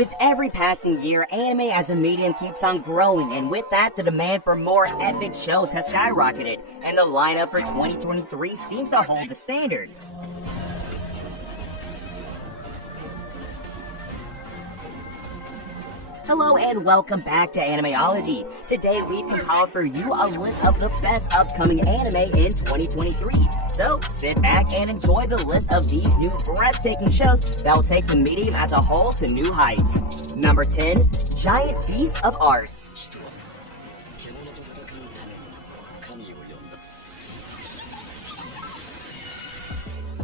With every passing year, anime as a medium keeps on growing, and with that, the demand for more epic shows has skyrocketed, and the lineup for 2023 seems to hold the standard. Hello and welcome back to Animeology. Today we've compiled for you a list of the best upcoming anime in 2023. So sit back and enjoy the list of these new breathtaking shows that will take the medium as a whole to new heights. Number 10, Giant Beast of Arce.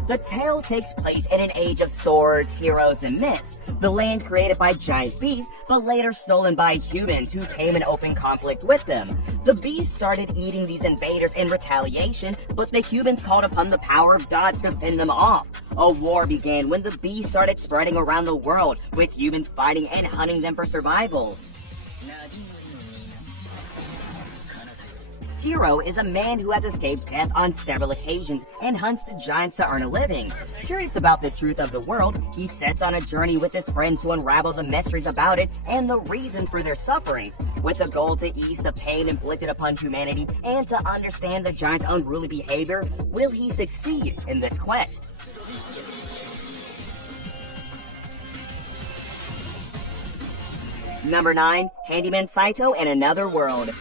The tale takes place in an age of swords, heroes, and myths. The land created by giant beasts, but later stolen by humans who came in open conflict with them. The beasts started eating these invaders in retaliation, but the humans called upon the power of gods to fend them off. A war began when the beasts started spreading around the world, with humans fighting and hunting them for survival. Hero is a man who has escaped death on several occasions and hunts the giants to earn a living. Curious about the truth of the world, he sets on a journey with his friends to unravel the mysteries about it and the reasons for their sufferings, with the goal to ease the pain inflicted upon humanity and to understand the giants' unruly behavior. Will he succeed in this quest? Number 9, Handyman Saito in Another World.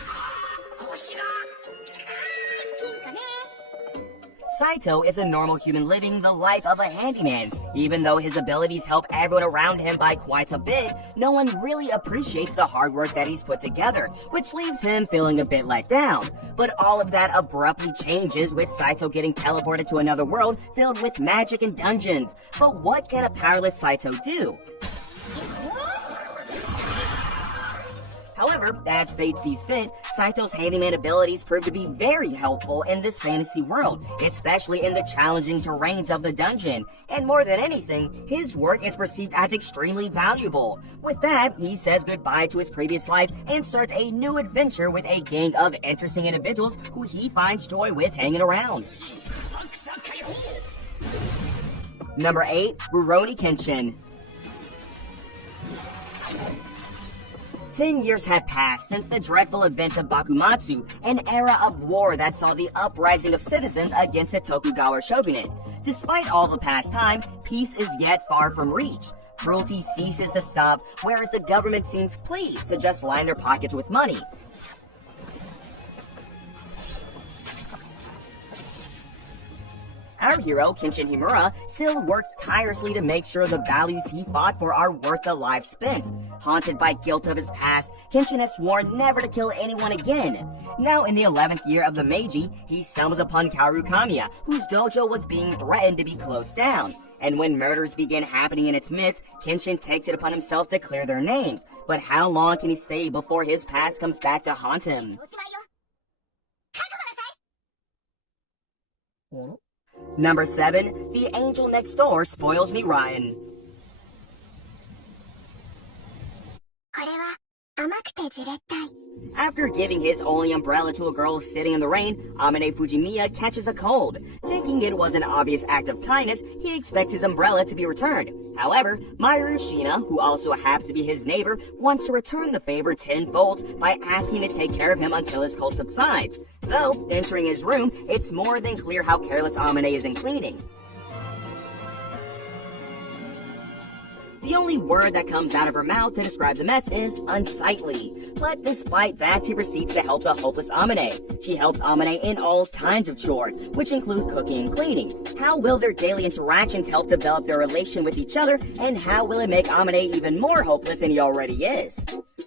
Saito is a normal human living the life of a handyman. Even though his abilities help everyone around him by quite a bit, no one really appreciates the hard work that he's put together, which leaves him feeling a bit let down. But all of that abruptly changes with Saito getting teleported to another world filled with magic and dungeons. But what can a powerless Saito do? However, as fate sees fit, Saito's handyman abilities prove to be very helpful in this fantasy world, especially in the challenging terrains of the dungeon. And more than anything, his work is perceived as extremely valuable. With that, he says goodbye to his previous life and starts a new adventure with a gang of interesting individuals who he finds joy with hanging around. Number 8, Rurouni Kenshin. 10 years have passed since the dreadful event of Bakumatsu, an era of war that saw the uprising of citizens against the Tokugawa shogunate. Despite all the past time, peace is yet far from reach. Cruelty ceases to stop, whereas the government seems pleased to just line their pockets with money. Our hero, Kenshin Himura, still works tirelessly to make sure the values he fought for are worth the life spent. Haunted by guilt of his past, Kenshin has sworn never to kill anyone again. Now in the 11th year of the Meiji, he stumbles upon Kaoru Kamiya, whose dojo was being threatened to be closed down. And when murders begin happening in its midst, Kenshin takes it upon himself to clear their names. But how long can he stay before his past comes back to haunt him? Number 7, The Angel Next Door Spoils Me Ryan. After giving his only umbrella to a girl sitting in the rain, Amane Fujimiya catches a cold. Thinking it was an obvious act of kindness, he expects his umbrella to be returned. However, Mairo Shina, who also happens to be his neighbor, wants to return the favor tenfold by asking to take care of him until his cold subsides. Though, entering his room, it's more than clear how careless Amane is in cleaning. The only word that comes out of her mouth to describe the mess is unsightly. But despite that, she proceeds to help the hopeless Amane. She helps Amane in all kinds of chores, which include cooking and cleaning. How will their daily interactions help develop their relation with each other, and how will it make Amane even more hopeless than he already is?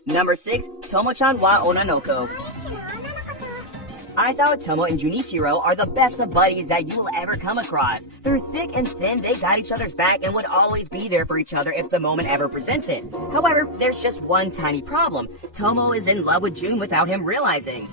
Number 6, Tomo-chan wa Onanoko. Aizawa Tomo and Junichiro are the best of buddies that you will ever come across. Through thick and thin, they got each other's back and would always be there for each other if the moment ever presented. However, there's just one tiny problem. Tomo is in love with Jun without him realizing.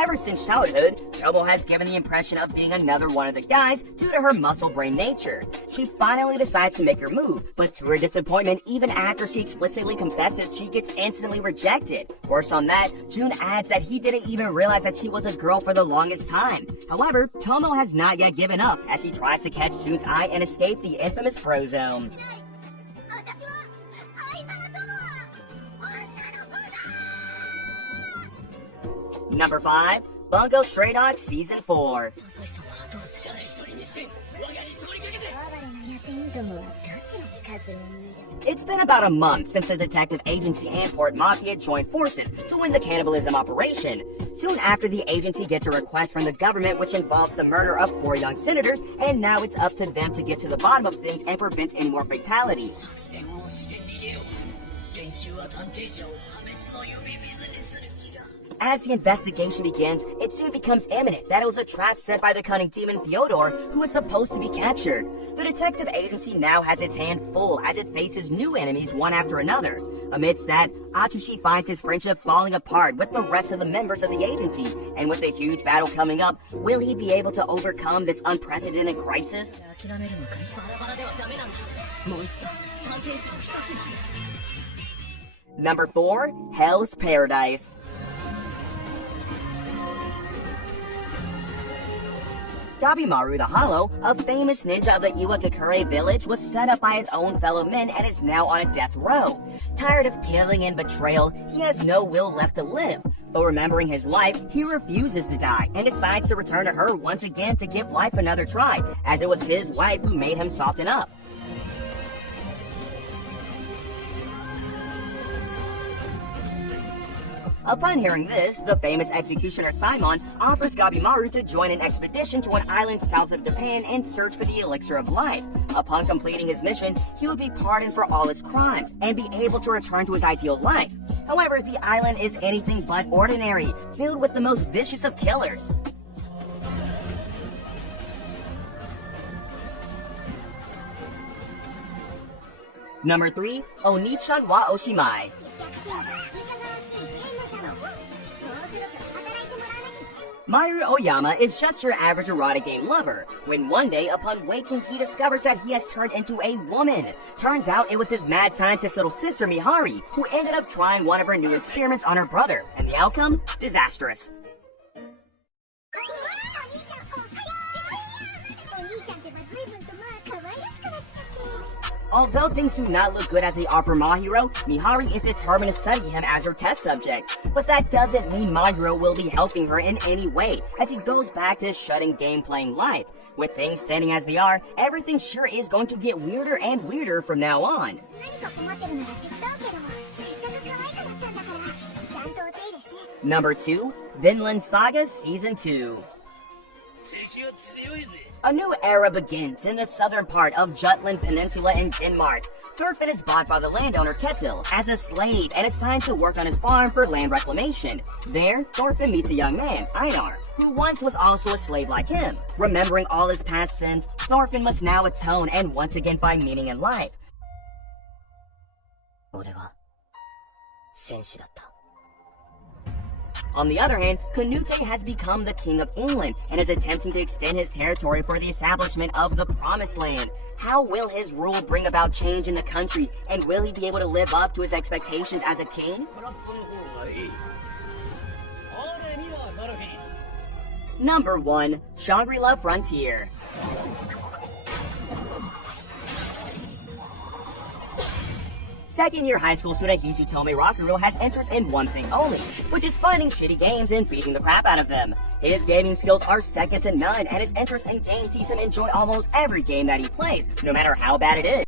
Ever since childhood, Tomo has given the impression of being another one of the guys due to her muscle brain nature. She finally decides to make her move, but to her disappointment, even after she explicitly confesses, she gets instantly rejected. Worse on that, Jun adds that he didn't even realize that she was a girl for the longest time. However, Tomo has not yet given up as she tries to catch Jun's eye and escape the infamous Frozone. Number 5, Bungo Stray Dogs Season 4. It's been about a month since the detective agency and Port Mafia joined forces to win the cannibalism operation. Soon after, the agency gets a request from the government which involves the murder of 4 young senators, and now it's up to them to get to the bottom of things and prevent any more fatalities. As the investigation begins, it soon becomes imminent that it was a trap set by the cunning demon Fyodor, who was supposed to be captured. The detective agency now has its hand full as it faces new enemies one after another. Amidst that, Atsushi finds his friendship falling apart with the rest of the members of the agency, and with a huge battle coming up, will he be able to overcome this unprecedented crisis? Number 4, Hell's Paradise. Gabimaru the Hollow, a famous ninja of the Iwagakure village, was set up by his own fellow men and is now on a death row. Tired of killing and betrayal, he has no will left to live. But remembering his wife, he refuses to die and decides to return to her once again to give life another try, as it was his wife who made him soften up. Upon hearing this, the famous executioner Simon offers Gabimaru to join an expedition to an island south of Japan in search for the elixir of life. Upon completing his mission, he would be pardoned for all his crimes and be able to return to his ideal life. However, the island is anything but ordinary, filled with the most vicious of killers. Number 3, Onichan wa Oshimai. Mayu Oyama is just your average erotic game lover, when one day, upon waking, he discovers that he has turned into a woman. Turns out it was his mad scientist little sister Mihari, who ended up trying one of her new experiments on her brother, and the outcome? Disastrous. Although things do not look good as they are for Mahiro, Mihari is determined to study him as her test subject. But that doesn't mean Mahiro will be helping her in any way, as he goes back to his shut-in game-playing life. With things standing as they are, everything sure is going to get weirder and weirder from now on. Number 2, Vinland Saga Season 2. A new era begins in the southern part of Jutland Peninsula in Denmark. Thorfinn is bought by the landowner Ketil as a slave and assigned to work on his farm for land reclamation. There, Thorfinn meets a young man, Einar, who once was also a slave like him. Remembering all his past sins, Thorfinn must now atone and once again find meaning in life. On the other hand, Canute has become the King of England and is attempting to extend his territory for the establishment of the Promised Land. How will his rule bring about change in the country, and will he be able to live up to his expectations as a king? Number 1, Shangri-La Frontier. Second-year high school student Hisutome Rakuro has interest in one thing only, which is finding shitty games and beating the crap out of them. His gaming skills are second to none, and his interest in games sees him enjoy almost every game that he plays, no matter how bad it is.